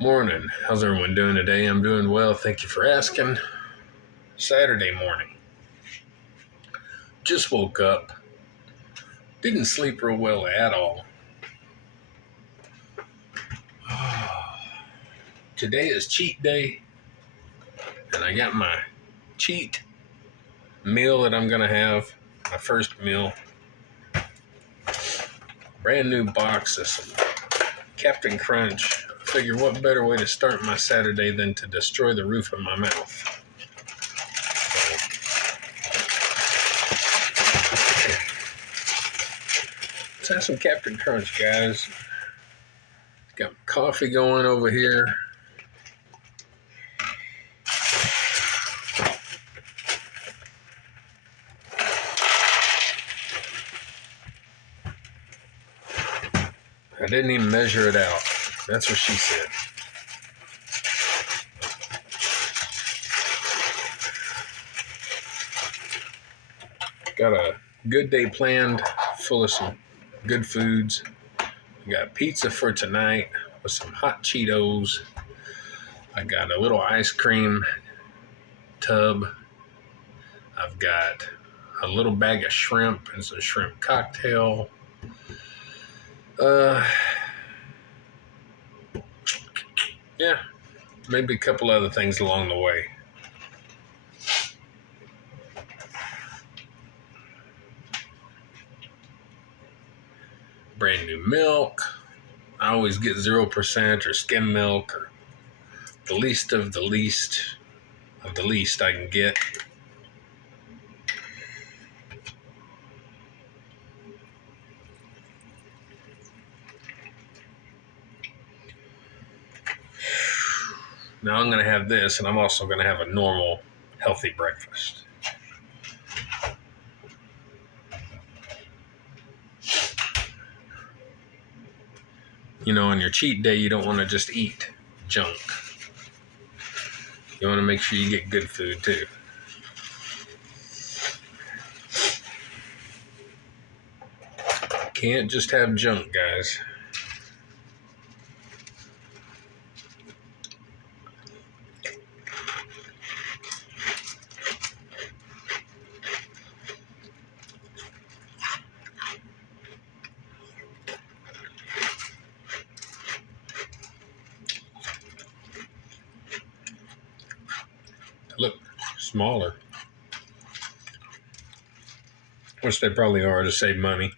Morning. How's everyone doing today? I'm doing well. Thank you for asking. Saturday morning. Just woke up. Didn't sleep real well at all. Today is cheat day, and I got my cheat meal that I'm going to have. My first meal. Brand new box of some Captain Crunch. Figure what better way to start my Saturday than to destroy the roof of my mouth. Let's have some Captain Crunch, guys. Got coffee going over here. I didn't even measure it out. That's what she said. Got a good day planned, full of some good foods. We got pizza for tonight with some hot Cheetos. I got a little ice cream tub. I've got a little bag of shrimp and some shrimp cocktail. Yeah, maybe a couple other things along the way. Brand new milk. I always get 0% or skim milk or the least of the least I can get. Now I'm going to have this, and I'm also going to have a normal, healthy breakfast. You know, on your cheat day, you don't want to just eat junk. You want to make sure you get good food, too. Can't just have junk, guys. Look, smaller. Which they probably are to save money.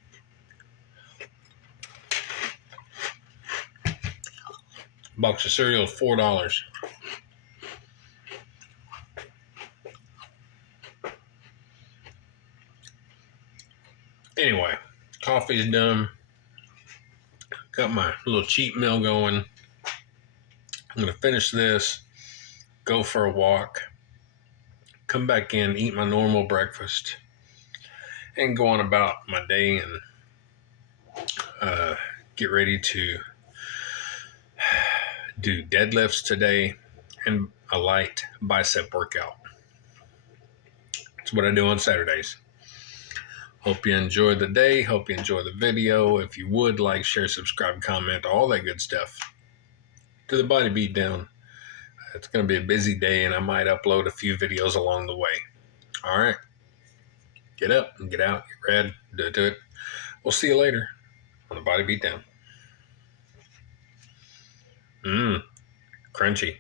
Box of cereal is $4. Anyway, coffee's done. Got my little cheat meal going. I'm going to finish this, go for a walk, come back in, eat my normal breakfast, and go on about my day and get ready to do deadlifts today and a light bicep workout. That's what I do on Saturdays. Hope you enjoy the day. Hope you enjoy the video. If you would, like, share, subscribe, comment, all that good stuff. To the body beat down. It's going to be a busy day, and I might upload a few videos along the way. All right. Get up and get out. Get red. Do it. We'll see you later on the body beat down. Crunchy.